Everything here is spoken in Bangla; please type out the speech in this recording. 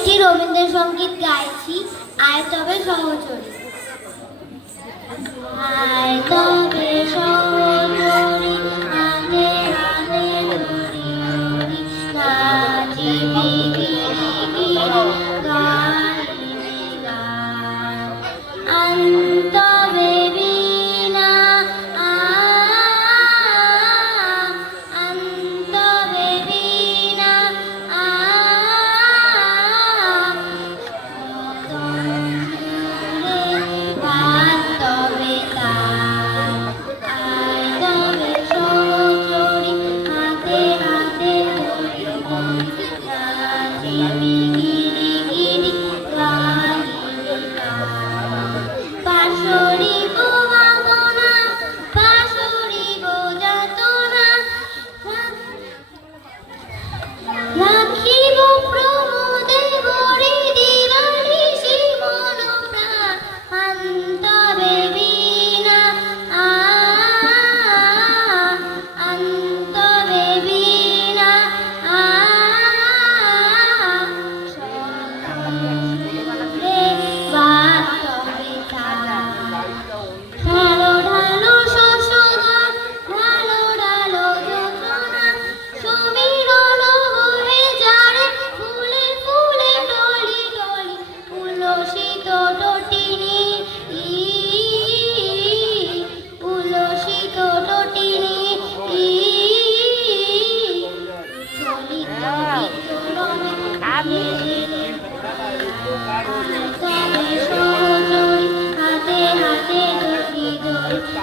একটি রবীন্দ্রসঙ্গীত গাইছি, আয় তবে সহচরী। আয় তবে সহচরী, হাতে হাতে ধরি ধরি, নাচিবি গিরি গিরি, গাইবি গান। আন্তবে বীণা আন্তবে বীণা হাতে হাতে ধরি ধরি